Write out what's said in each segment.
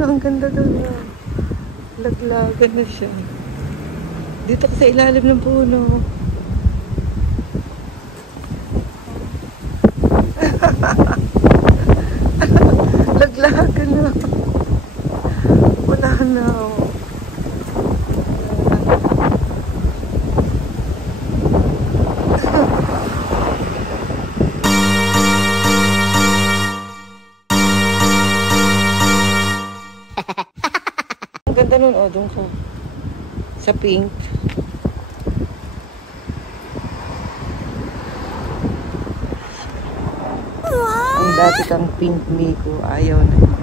ang ganda doon. Laglagan na siya. Dito sa ilalim ng puno. Laglagan na. Wala na. Ang ganda nun, o, doon ka. Sa pink. Wow! Ang dati kang pink Miko, ayaw na niya.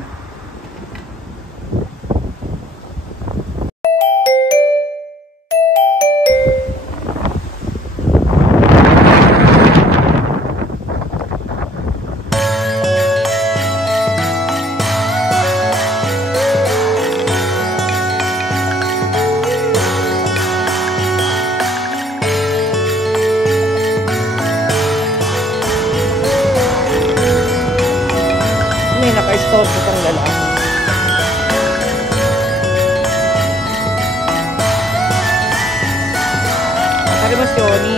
Naka-store ko pang lalaki. Nakarimasyoni.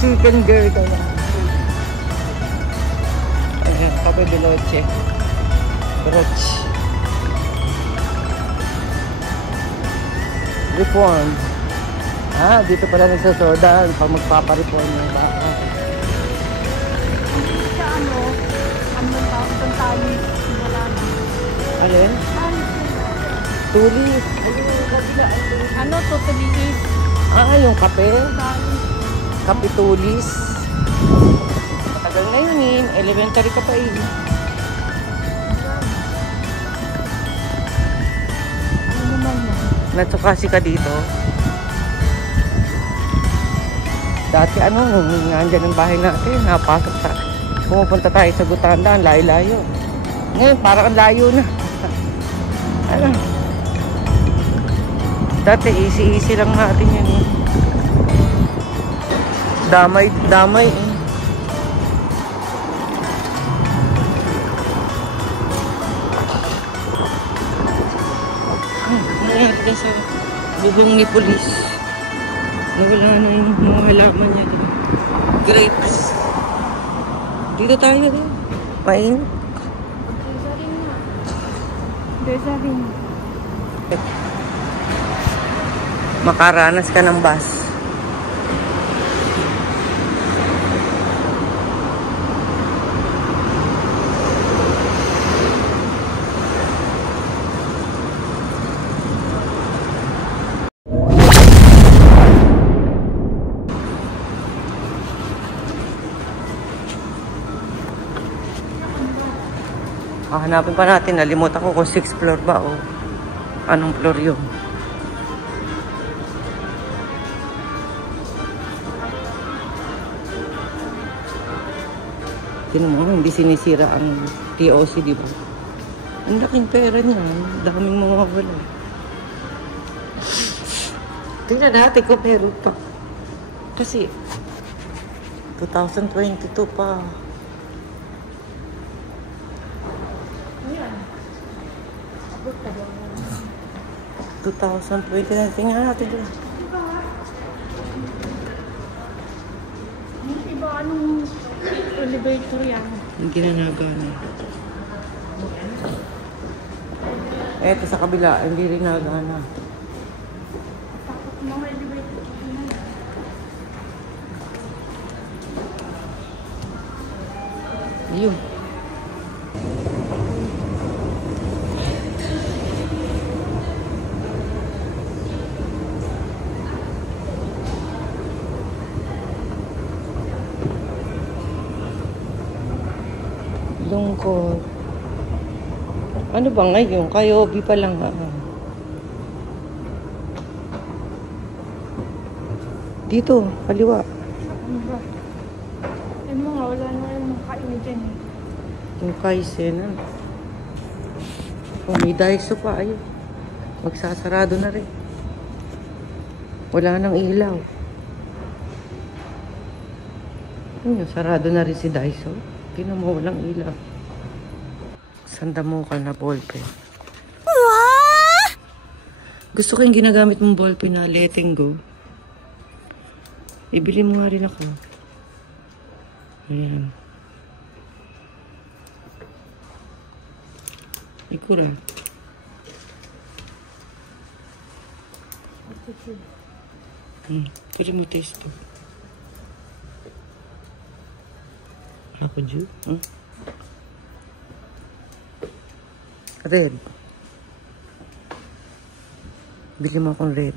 Chicken girl ka na. Ayan, kape biloche. Broch. Reform. Ah, dito pala nagsasodan pag magpapareform yung baka. Hindi siya ano ng tali. Alin? Tulis. Ano to, tulis? Ah, yung kape? Kapitulis. Matagal na yun eh. Elementary ka pa eh. Ano naman mo? Natsukasi ka dito. Dati nandyan ang bahay natin. Napasok sa... Pumupunta tayo sa Gutanda. Ang layo-layo. Ngayon, parang ang layo na. Ano? Dati, easy-easy lang natin yun eh. Damay eh. Ayan, dito sa bubong ni polis. Nawala na yung mga halaman niya. Grapes. Dito tayo rin. Mainit. Desa rin. Makaranas ka ng bus. Hanapin pa natin. Nalimutan ko kung 6th floor ba o anong floor yun. Tingnan mo, hindi sinisira ang TOC, di ba? Ang laking pera niya. Daming mawawala. Tingnan natin kung meron pa. Kasi 2022 pa. 2020 na. Tingnan natin doon. Diba anong elevator yan? Hindi na nagana. Eto sa kabila, hindi rin nagana. Takot mga elevator. Yun. Nakakakalungkot. Ano ba ngayon? Kayobi pa lang ha. Dito, kaliwa. Ano ba? Eh mga wala na yung makain dyan eh. Yung kaisen. Oh, may daiso pa. Ayun. Magsasarado na rin. Wala nang ilaw. Ano, sarado na rin si Daiso. Tingnan mo, walang ilaw. Sandamukal na ballpen. Gusto ko yung ginagamit mong ballpen na letting go. Ibili mo nga rin ako. Ayan. Ikura. Pwede mo taste to. Ako, Ju? Red. Bili mo akong red.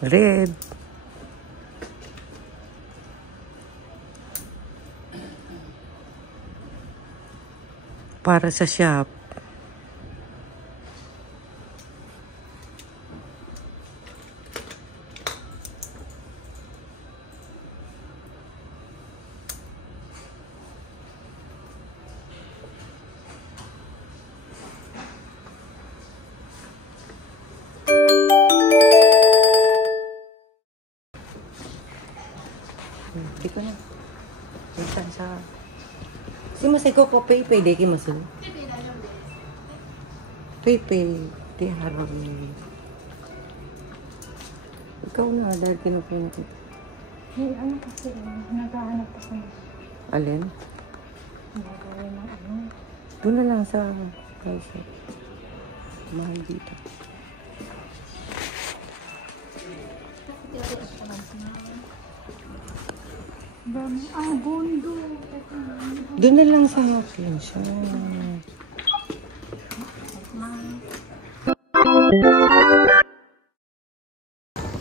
Red. Para sa shop. Di ko na. Minsan sa... Si masay ko po, pay di ki masu. Pay, di harap. Ikaw na, dahil kinupin ko. Eh, ano kasi, naghahanap ako. Alin? Naghahanap ng ano. Doon na lang sa... Kasi, mahal dito. Bondo. Doon na lang sa akin siya.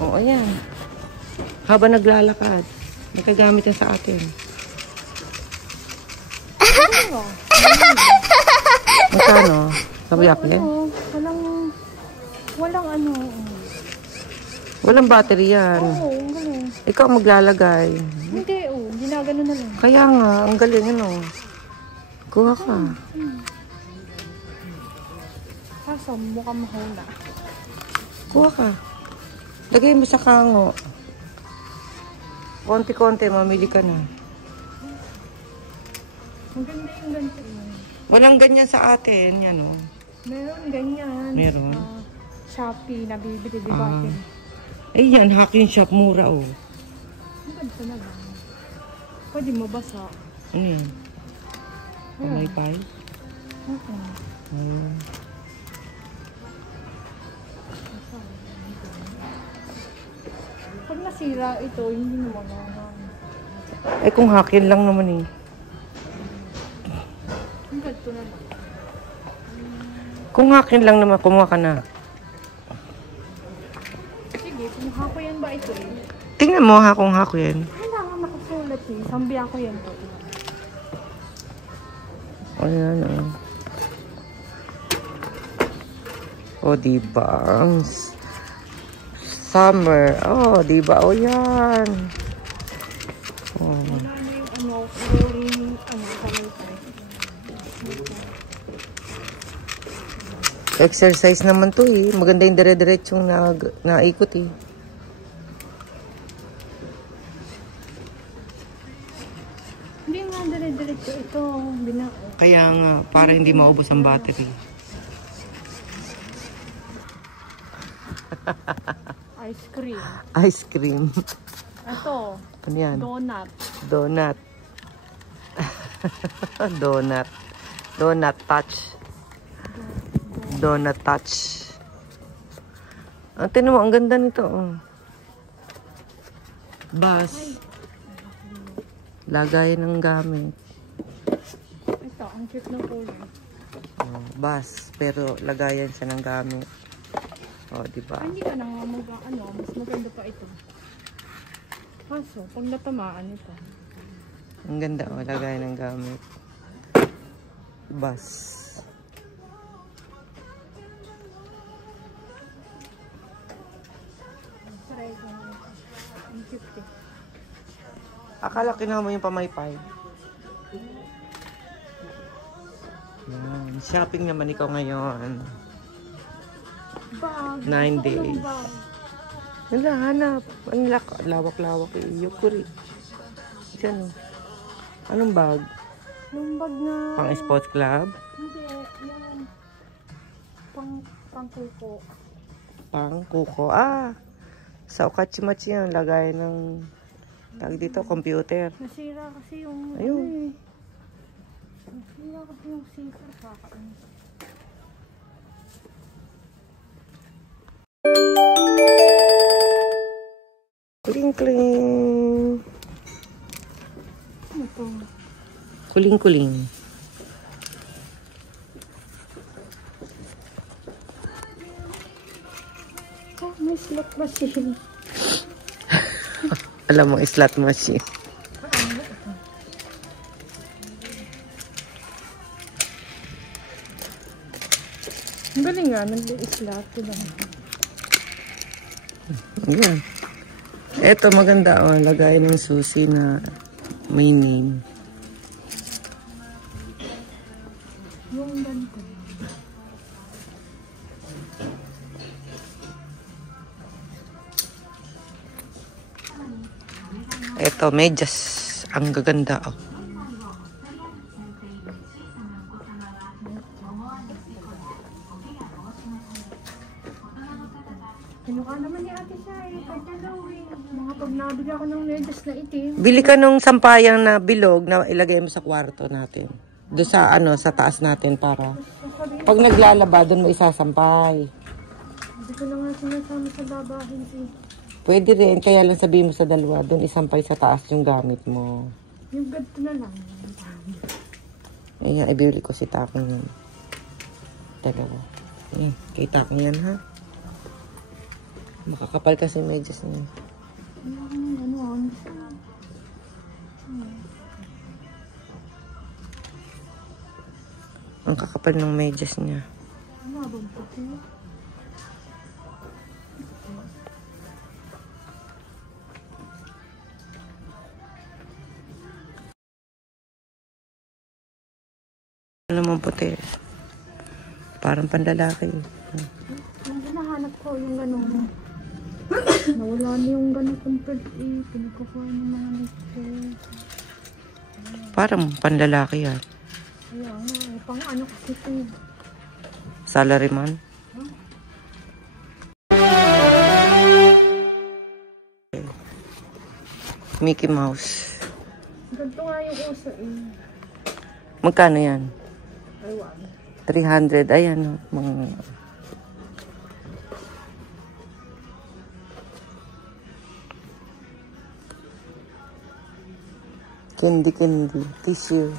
Oo, ayan. Habang naglalakad, may kagamit yan sa atin. Magkano? Sabi akin? Walang ano. Walang battery yan. Oo, ang galing. Ikaw maglalagay. Hindi, ginagano na lang. Kaya nga, ang galing, ano. Kuha ka. Kaso, mukhang mahula. Kuha ka. Lagay mo sa kango. Konti-konti, mamili ka na. Ang ganda yung ganito. Walang ganyan sa atin, yan o. Meron ganyan. Meron. Shopee, nabibili, di ba? Eh yan, hacking shop, mura o. Ang ganda na lang. Pwede mabasa. Ano yan? Pamaypay? Pag nasira ito, hindi naman naman. Eh kung hacking lang naman eh. Ang ganda na lang. Kung hacking lang naman, kumuha ka na. Sige, kumuha ko yan ba ito eh? Tingnan mo ha kung hako yan. Kailangan nakasulat eh. Sambihan ko yan po. Ayan o. O diba? Summer. Oh, diba? O yan. Oh. Wala na yung ano, rolling, kamay. Exercise naman to eh. Maganda yung dire-diretsong naikot eh. Hindi nga dire-diretso ito. Kaya nga, para hindi maubos ang battery. Ice cream. Ice cream. Ito. Ano yan? Donut. Donut. Donut. Donut touch. Donut touch. Ang tinan mo, ang ganda nito. Oh. Bus. Lagayan ng gamit. Ito, ang cute ng kulay. Oh, bus. Pero lagayan siya ng gamit. Oh, diba? Hindi ka na mas maganda pa ito. Kaso, pag natamaan ito. Ang ganda, oh. Lagay ng gamit. Bus. Akala kinuha mo yung pamaypay. Yan. Shopping naman ikaw ngayon. 9 days. Wala, hanap. Ang lawak-lawak eh. Yukuri. Diyan oh. Anong bag? Yung bag na... Pang sports club? Hindi, yung... Pang kuko. Pang kuko. Ah! Sa Okachimachi yan. Lagay ng... Tag dito, computer. Nasira kasi yung... Ayun. Nasira kasi yung zipper. Kakain. Kuling-kuling. Ano to? Kuling-kuling. Oh, may slot machine. Alam mo, slot machine. Ang galing nga, nag-slot. Diba? Ayan. Ito maganda oh, lagay ng susi na may name. Yung ganito. Ito, medyas. Ang gaganda oh. Kinuha naman ni Ate Shai. Mga pag nabili ako ng medyas na itim. Bili ka nung sampayang na bilog na ilagay mo sa kwarto natin. Doon sa ano, sa taas natin para pag naglalaba doon mo isasampay. Hindi ko na nga sinasama sa babahin eh. Pwede rin, kaya lang sabihin mo sa dalawa, doon isampay sa taas yung gamit mo. Yung ganito na lang. Ayan, ibibili ko si Takong yun. Dalawa. Ayan, kay Takong yan ha. Makakapal kasi medyas niya. Ano? Ang kakapal ng medyas niya. Ano ba puti? Ano mo puti? Parang panlalaki. Yung hinahanap ko, yung gano'n. Nawala na yung gano'n compared eh. Pinagkukuha ng mga nito. Parang panlalaki yan. Kaya nga, pang ano kasi ito. Salaryman. Mickey Mouse. Ganito nga yung uso eh. Magkano yan? Aywan. 300. Ayan o. Mga... Candy. Tissue.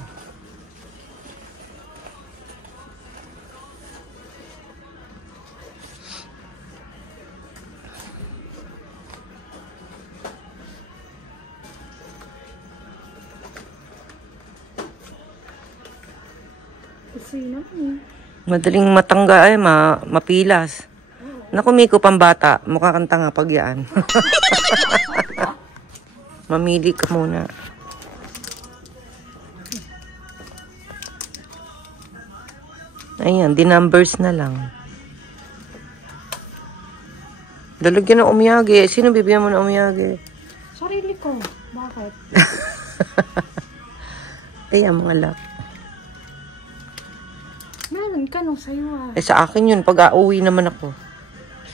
Kasi naman eh. Madaling matangga ay mapilas. Naku, Miko, pambata. Mukha kang tanga pag yan. Mamili ka muna. Ayan, di-numbers na lang. Dalagyan ng umyagi. Sino bibigyan mo ng umyagi? Sarili ko. Bakit? Ayan, mga lak. Meron ka nung sa'yo ah. Eh, sa akin yun. Pag-auwi naman ako.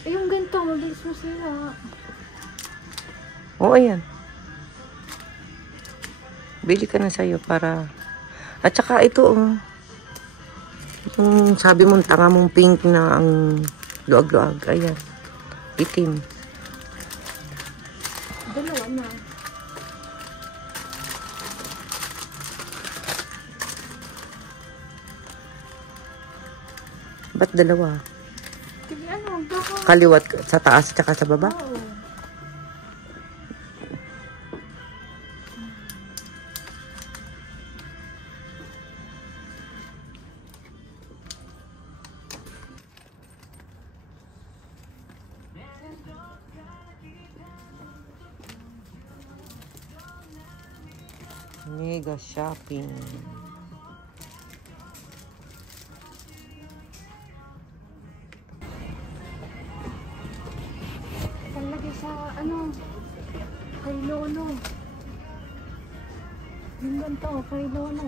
Eh, yung ganito, mabilis mo sila. Oo, ayan. Bili ka na sa'yo para... At saka ito, oh. Yung sabi mong tanga mong pink na ang luag-luag. Ayan. Itim. Dalawa na. Ba't dalawa? Sige, ano? Baka... Kaliwat sa taas tsaka sa baba? Oo. Mega shopping. Palagi sa ano, kay Lolo. Yung ganito, kay Lolo.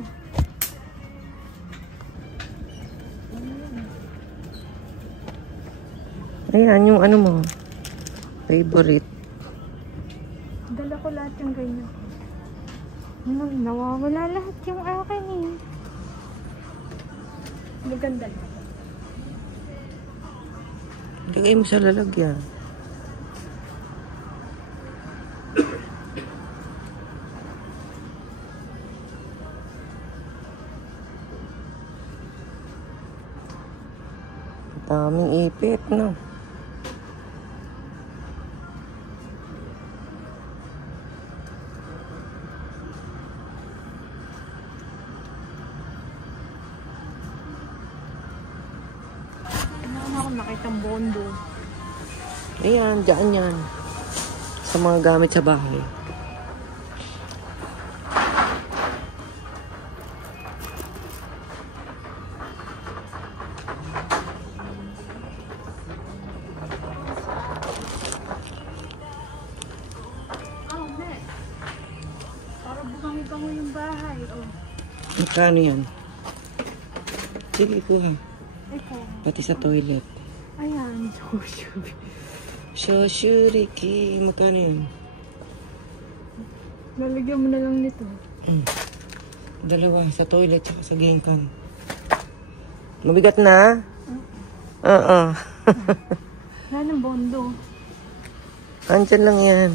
Ayan, yung ano mo. Favorite. Dala ko lahat yung ganyan. Nawawala lahat yung akin eh. Maganda na. Lagay mo sa lalagyan. Daming ipit, no? Ako nakitang bondo. Ayan, dyan yan. Sa mga gamit sa bahay. Para bukangi-bango yung bahay. Oh. Magkano yan? Sige, kuha. Ito. Pati sa toilet. Ayan. Shoshuri. Shoshuriki. Magkano yan? Lalagyan mo na lang nito. Dalawa. Sa toilet tsaka sa genkan. Mabigat na? Oo. Yan ang bondo. Andyan lang yan.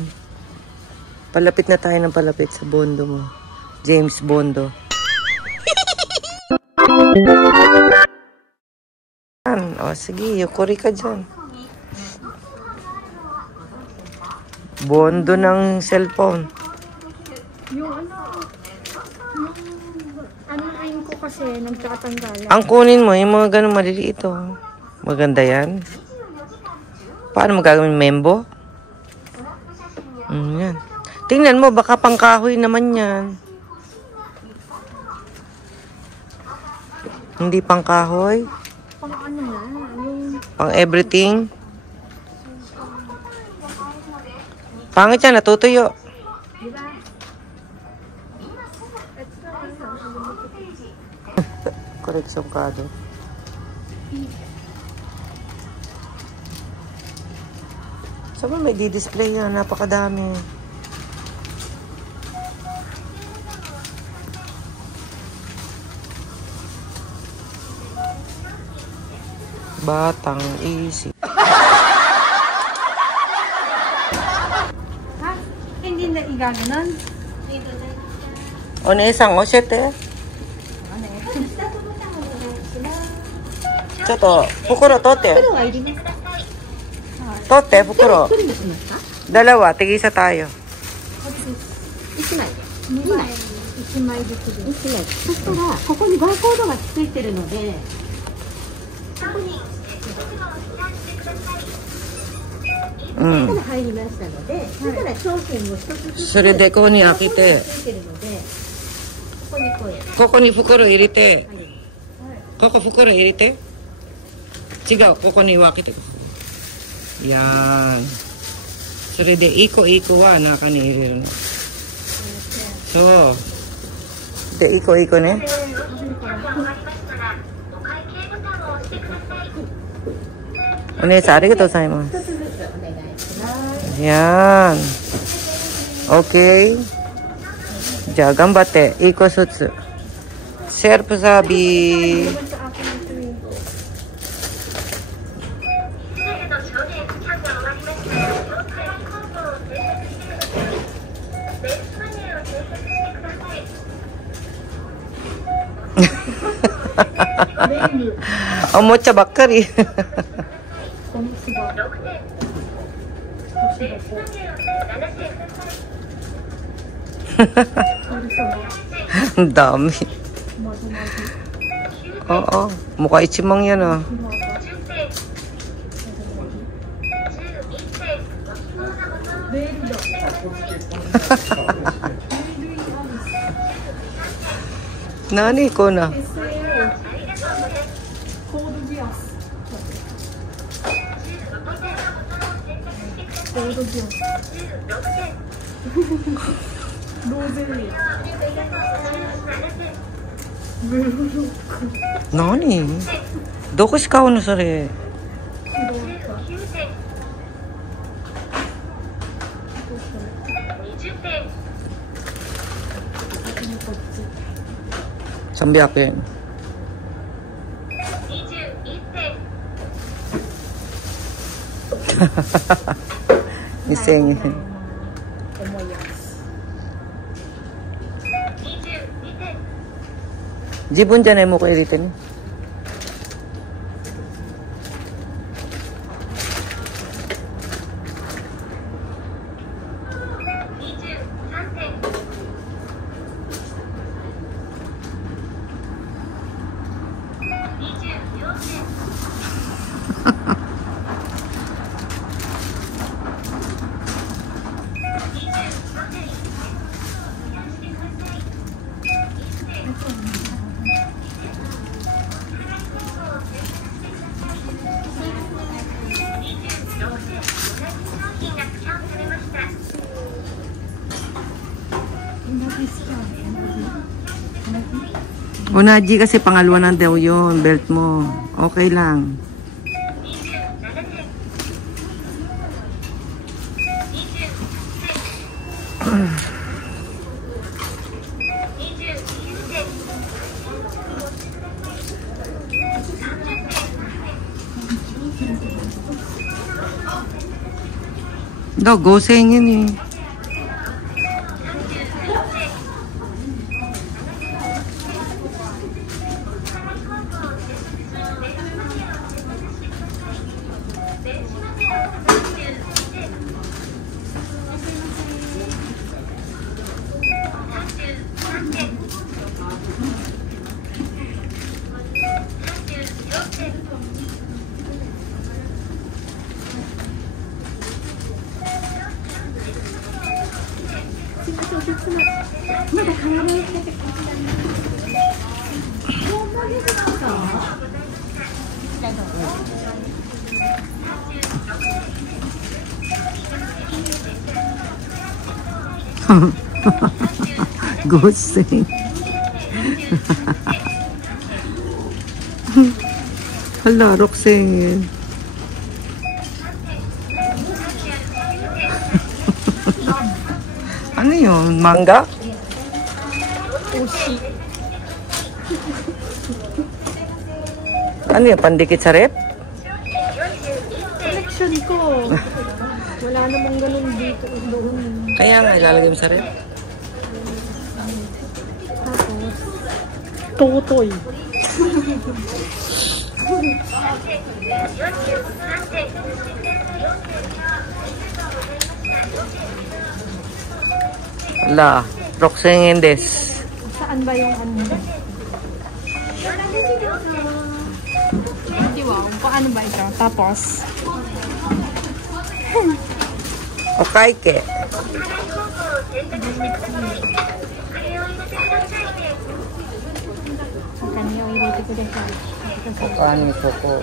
Palapit na tayo ng palapit sa bondo mo. James Bondo. O, sige. Yukuri ka dyan. Bondo ng cellphone. Yung ano rin ko kasi nagtatanggalan. Ang kunin mo, yung mga ganun maliliit ito. Maganda yan. Paano magagawin membo? Yan. Tingnan mo, baka pangkahoy naman yan. Hindi pangkahoy? Pang ano na, yung... Pang everything? Pangit yan, natutuyo. Diba? Koreksyon kado. Saan may di-display yan? Napakadami. Batang isip. Ha? Hindi na igaganon? O na isang osyete. Choto, fukuro tote. Tote, fukuro. Dalawa, tigisa tayo. 1枚できる。1枚。そしたら、ここにバーコードがついてるので、ここにうん。入りましたので、そしたら商品を一つずつそれでここに開けて、ついてるので、ここにこうやって。ここに袋入れて、はい。ここ袋入れて。違う、ここに分けて。Yan. それで一個一個は中に入れるの。そう。で、一個一個ね。お姉さん、ありがとうございます。一つずつお願いします。Yan. Okay. じゃあ、頑張って。一個ずつ。セルフサービス。さakin ito eh. O mocha ばっかり。Ang dami. Oo. Mukha ichimang yan ah. 何こんな。コードギアス。コードギアス。ローゼリー。ブルーロック。何どこ使うのそれ。300円。2000円。自分じゃないもこ入れてね。Unaji kasi pangalawa na daw yun, belt mo. Okay lang. Daw, goseng yun eh. Goseng. Hala, Roxanne. Ano yun? Manga? Ushi. Ano yun? Pandikit sa rep? Collection ko. Wala namang ganun dito. Doon. Kaya nga, ilalagay mo sa rep. Tapos, totoy. Hala, Roxanne Endes. Saan ba yung ano? Wow, paano ba ito? Tapos, Okay ke. kanya yung irate ko dyan sa Paano ito po?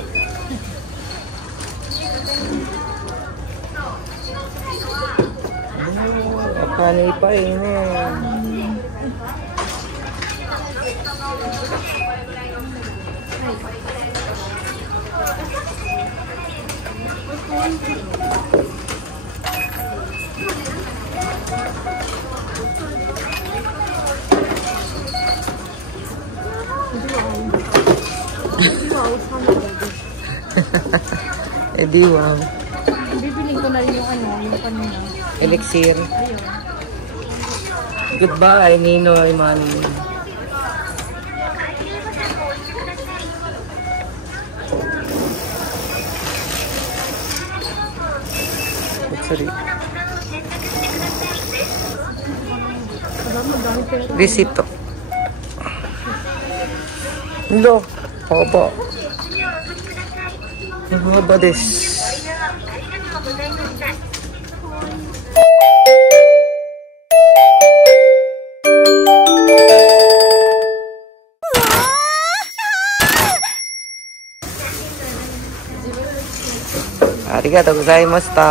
Paano pa ini? Eh di wow. Bibiling ko na rin yung ano, yung kanina. Elixir. Ayun. Goodbye, Ninoy Manny. Sorry. Risito. No. Haba. Haba desu. Arigatou gozaimashita.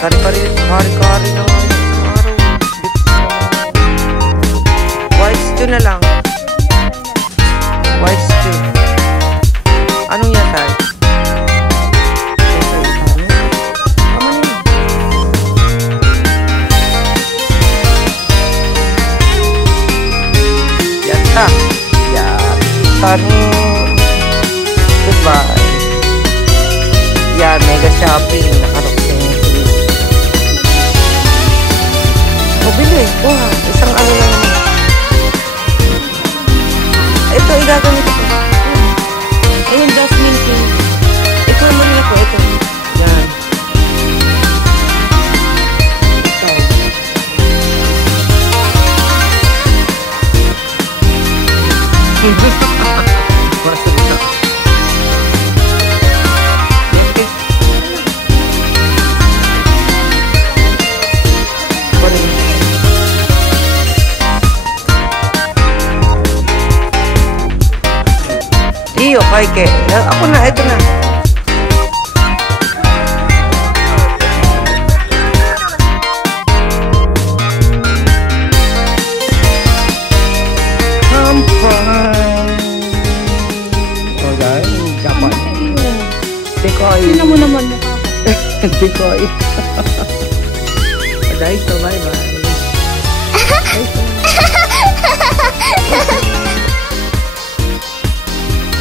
Kari-kari na nga isang araw. White stew na lang. White stew. Anong yatay? Yata. Yata ni. Goodbye. Yan, mega shopping. Nakaroksin. Mabili. Buha. Isang ano lang naman. Ito, igagamit ko. Ayun, jasmine tea. Ito naman nila ko. Ito. Yan. Ito. Masarap na. Iyo, kay ako na, ito na. Okay, Japan. Dekoy. Sino mo naman mukha ko? Dekoy. Daiso, bye-bye.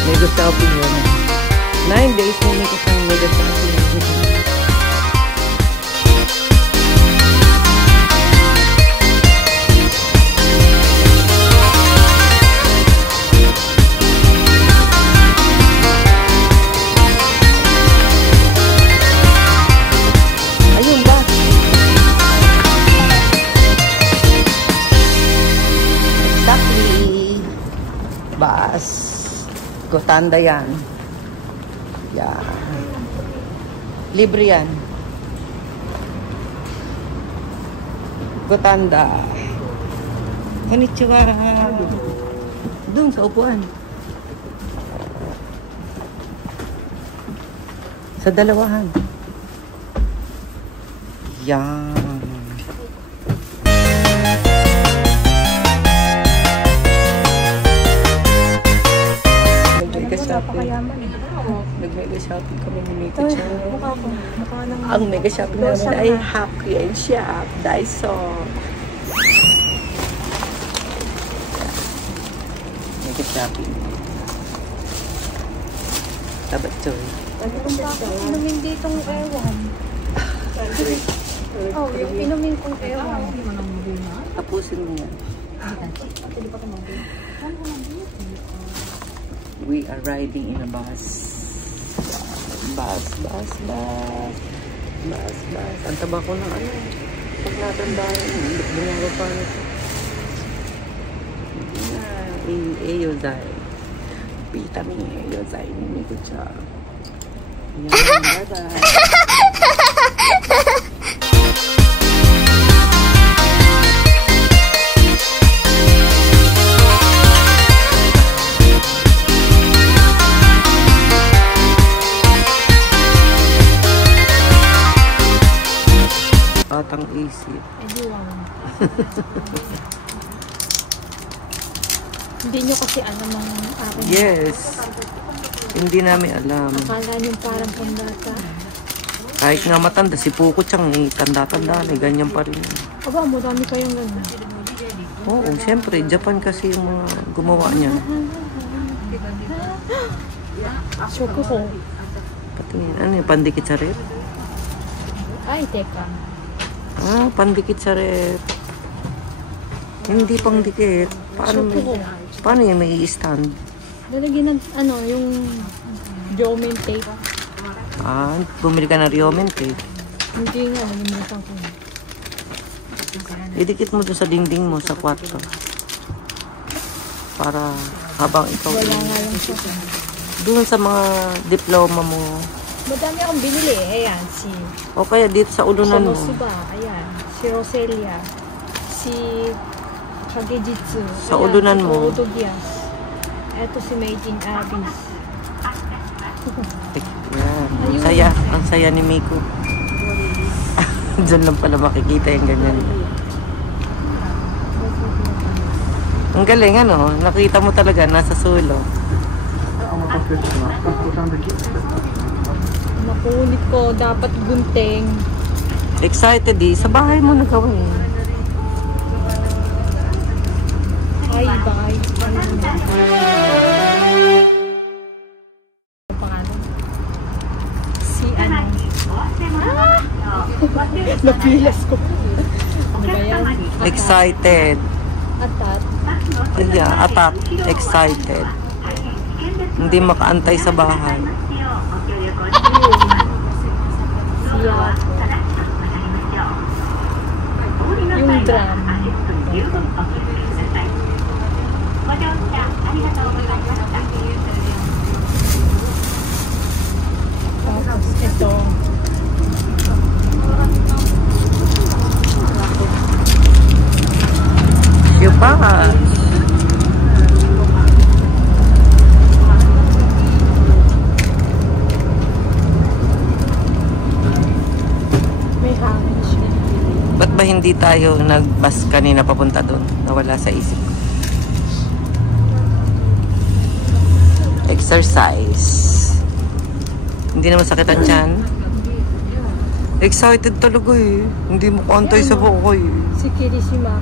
Mega shopping yun. 9 days mo may kasang mega shopping. Ayun ba? Exactly. Bas. Gotanda yan. Yan. Libre yan. Gotanda. Konnichiwa. Doon sa upuan. Sa dalawahan. Yan. Nag-mega shopping kami ni Mika Chan. Ang mega shopping namin ay Happy and Shop, Daiso. Mega shopping. Tabat choy. Inumin ditong ewan. Oh, yung inumin kong ewan. Tapusin mo yan. We are riding in a bus. Bus. Ang taba ko ng ano. Pag natandaan, bumawa pa na ito. Eyozai. Vitamin Eyozai ni Miko Chan. Yan, bye-bye. Atang isip. Hindi nyo kasi alam ang akin. Yes. Hindi namin alam. Akala nyo parang pandata. Kahit nga matanda, si Puko Chang eh, tanda-tanda na, ganyan pa rin. Aba, marami kayong gano'n. Oo, siyempre, Japan kasi yung mga gumawa niya. Shoko ko. Patingin, ano yung pandikit sa rep? Ay, teka. Ah, pandikit sa rep. Hindi pang dikit. Paano yung may stand? Lalagyan ng, ano, yung Jomin tape. Ah, bumili ka ng Riomen cake. Hindi nga, nalimutan ko. Idikit mo doon sa dingding mo sa kwarto. Para habang ikaw... Wala nga lang siya. Doon sa mga diploma mo. Madami akong binili. Ayan, si... O kaya dito sa ulunan mo. Sonosuba, ayan. Si Roselia. Si Kagejitsu. Sa ulunan mo. Si Otogias. Eto si Meijin Abyss. Yan. Ang saya. Ang saya ni Miko. Diyan lang pala makikita yung ganyan. Ang galing, ano? Nakita mo talaga, nasa sulo. Makulit ko, dapat gunting. Excited eh. Sa bahay mo nagawin. Bye-bye. Si ano? Napilas ko. Ano ba yan? Excited. Atat. Yeah, attack. Excited. Hindi makaantay sa bahay. Yung drum. Tapos ito. Yupa. May hangin siya. Ba't ba hindi tayo nag-bus kanina papunta doon? Nawala sa isip ko. Exercise. Hindi na masakit ang tiyan. Excited talaga eh. Hindi mo kantay sa buko eh. Si Kirishima.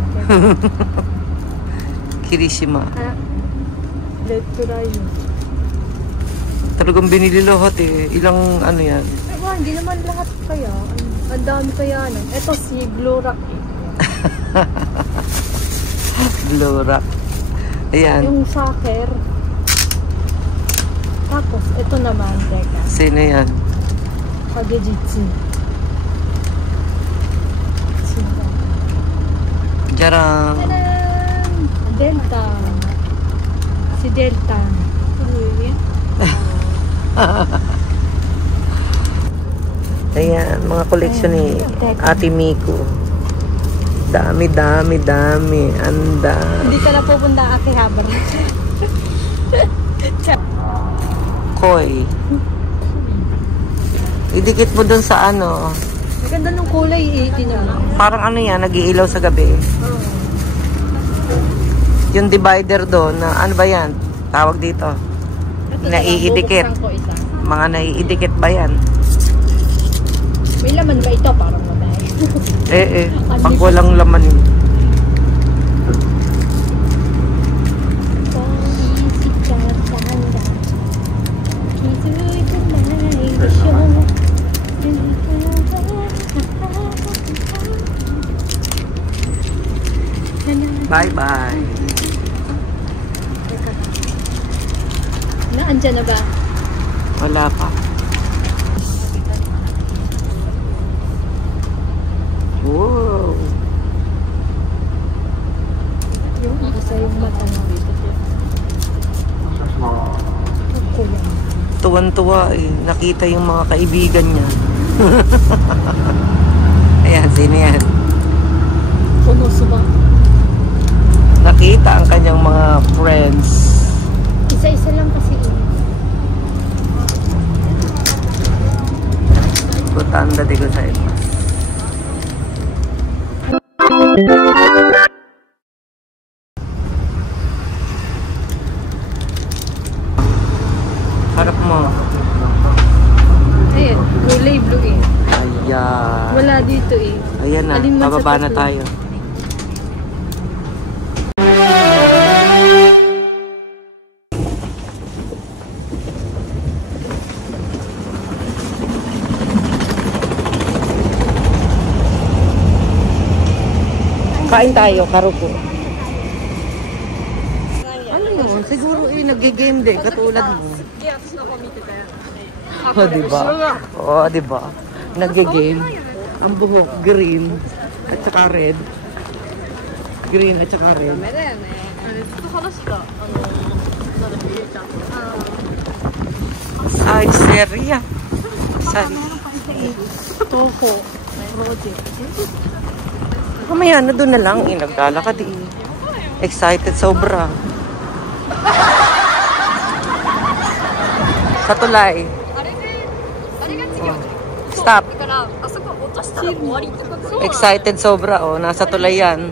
Kirishima. Red to Ryu. Talagang binili lahat eh. Ilang ano yan? Pero hindi naman lahat kaya. Ang dami kaya no. Ito si Glorak eh. Glorak. Ayan. Yung soccer. Tapos, ito naman, teka. Sino yan? Kagejitsu. Sino? Jarang. Tadaan! Delta. Si Delta. Ayan, mga koleksyon ni Ate Miko. Dami, dami, dami. Anda. Hindi ka na pupunta Ate Haber. Koi. Idikit mo dun sa ano. Maganda nung kulay, 80 na. Parang ano yan, nag-iilaw sa gabi. Oh. Yung divider doon, na ano ba yan? Tawag dito. Naiidikit. Bubuksan ko isa. Mga naiidikit ba yan? May laman ba ito? Parang matay. Pag walang laman yun. Bye-bye. Naandyan na ba? Wala pa. Wow. Yung isa yung mata mo. Kulang. Tuwan-tuwa eh. Nakita yung mga kaibigan niya. Ayan, sino yan? Konosuba. Nakita ang kanyang mga friends. Isa-isa lang kasi Kutanda de gozaimasu. Harap mo. Ayan, kulay blue eh. Ayan. Wala dito eh. Ayan na, Alin man sa pababa na tatlo. tayo. Kain tayo, karuko. Ano yun? Siguro nag-game din, katulad mo. O, diba? O, diba? Nag-game. Ang buhok, green. At saka red. Green at saka red. Ay, serya. Sorry. Mamaya na doon na lang. Naglalakad eh. Excited sobra. Sa tulay. Oh. Stop. Excited sobra. Oh, nasa tulay yan.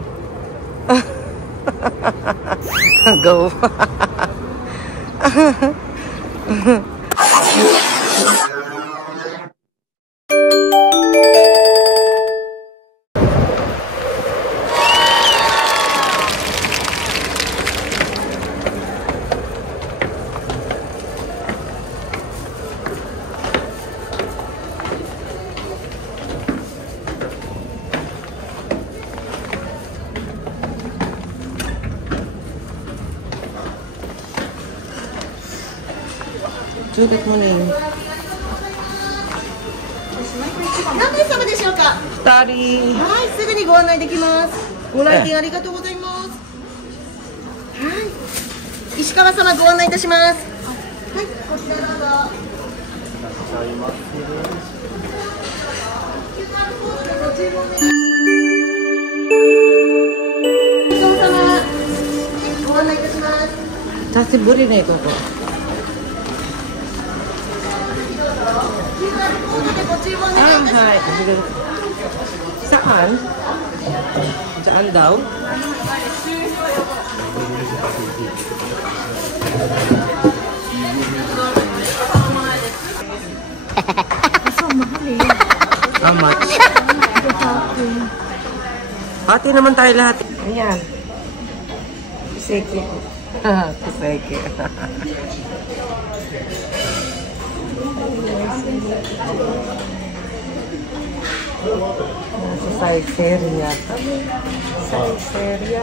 Go. Sugat mo na yun. 何名様でしょうか。 Study. はい、すぐにご案内できます。ご来店ありがとうございます。はい、石川様ご案内いたします。はい、こちらどうぞ。ご注文です。石川様、ご案内いたします。 Kasi buri na ito ko. Hi. Saan? Saan daw? How much? Pati naman tayo lahat. Ayan. Kuseke. Kuseke. Nasa side area. Side area.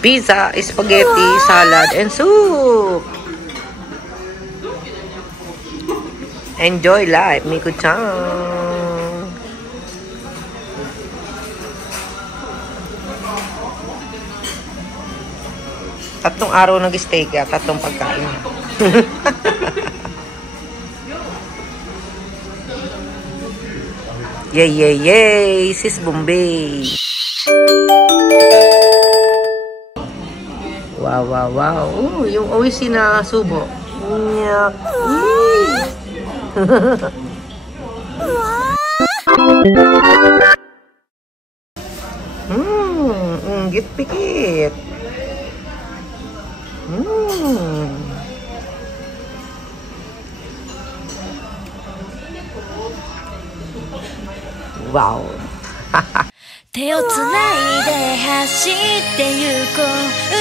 Pizza, spaghetti, salad, and soup. Enjoy life, Miku-chan. Tatlong araw nag-stay kaya tatlong pagkain. Yay, yay, yay! Sis Bombay! Wow, wow, wow! Yung oishi na subo. Nyak! Git-pikit! Wow! 手をつないで走ってゆこう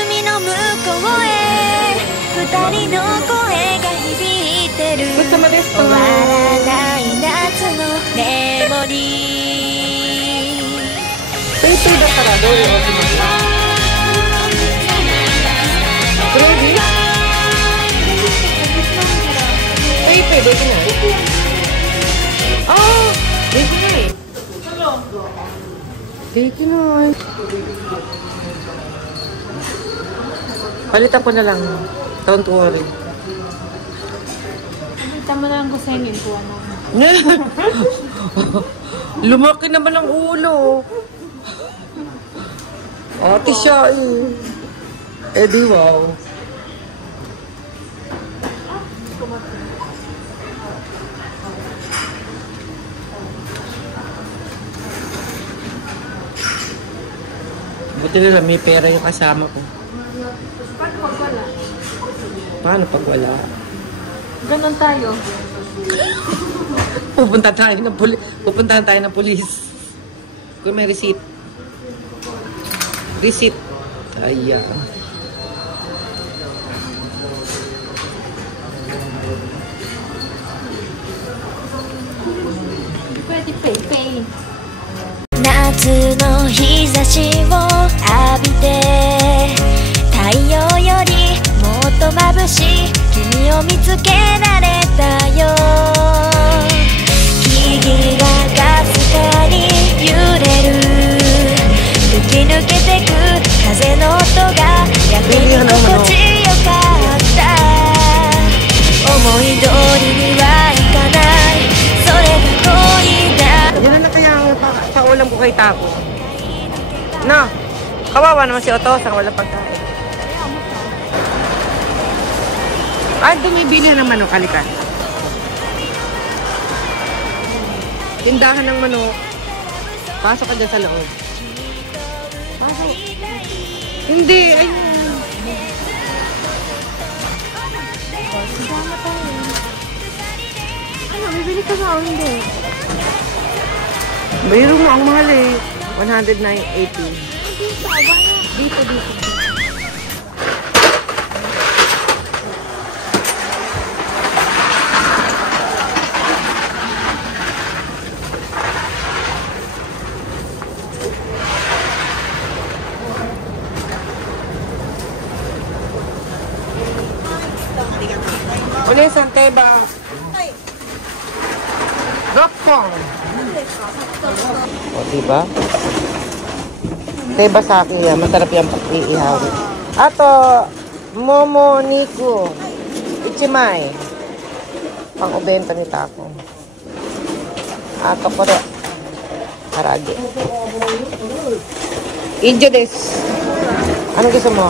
海の向こうへ二人の声が響いてる終わらない夏のメモリーペイペイだからどういうお気持ちこれでペイペイできないああできないできないpalitan ko na lang don't worry palitan mo na lang 5,000 yun kuha mo lumaki naman ang ulo ate siya eh di wow buti nila may pera yung kasama ko. Paano pag wala? Paano pag wala? Ganon tayo. Pupuntahan tayo ng pulis. Kung may receipt. Receipt. Ayan. Pwede pay. 夏の日差しを浴びて太陽よりもっと眩しい君を見つけられたよ木々がかすかに揺れる吹き抜けてく風の音がやけに心地よかった思い通りにはいかないそれが恋だYan na kaya ang paulam ko kay Taco. Na, kawawa naman si Otosang walang pagkain. Ay, dumibili ng manok, halika. Tindahan ng manok. Pasok ka dyan sa loob. Pasok. Hindi, ayun. Ano, bibili ka sa hindi. Mayroon mo ang mahal eh. 109.80. Dito. Ulit, Santeba. Rockpong. O, diba? Teba sa akin yan. Masarap yung pag-iihaw. Ato, Momo Niku. Ichimay. Pang-ubenta ni Taco. Ato ko rin. Karage. Injo des. Ano gusto mo?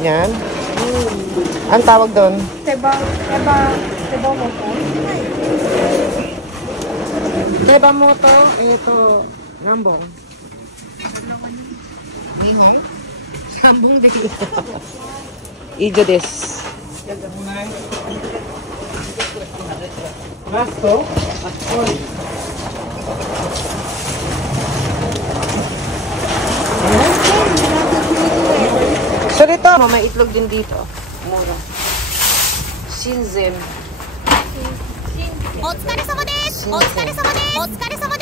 Yan. Ang tawag doon? Teba mo po. Teba mo to. Ito. Nambong. Sambong din. Ijo des. Masko? So dito, may itlog din dito. Mura. Shinzen. お疲れ様です。お疲れ様です。お疲れ様です。